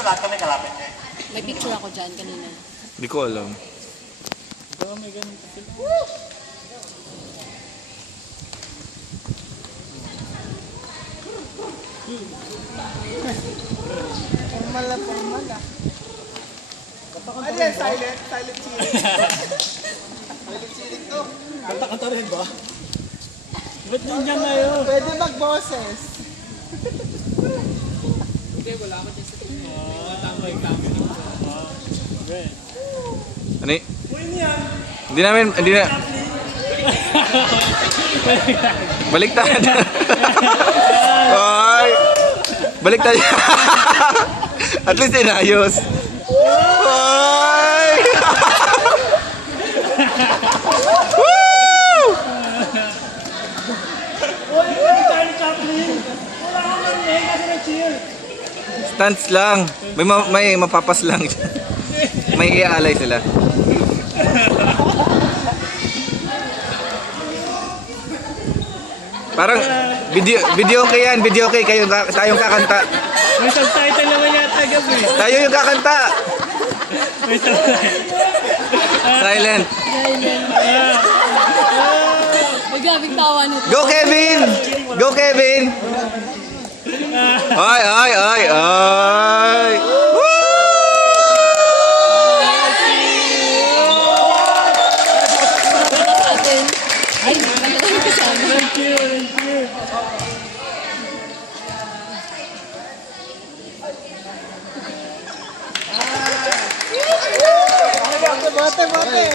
lahat kami kalapit eh. May picture ako dyan kanina. Hindi ko alam. Ito, may ganun pa sila. Formal na formal ah. Ano yan? Silent? Silent chilling. Silent chilling to. Kanta-kanta rin ba? Ba't nandiyan na yun? Pwede mag-boses. Ano y- Hindi namin, hindi na. Baliktad. Ay. Baliktad. At least inayos. Ay. Woo! Charlie Chaplin! Wala kang marinig kasi na-cheer! Stunts lang. May mapapas lang. May iaalay sila. Parang video okay yan, video okay tayong kakanta. May subtitle naman yata gabi. Tayo yung kakanta. May subtitle. Silent. May grabing tawa nito. Go Kevin! Go Kevin! Ay, ay, ay, ay! Woo! Atin. Ay, malaki kasama. Cheer!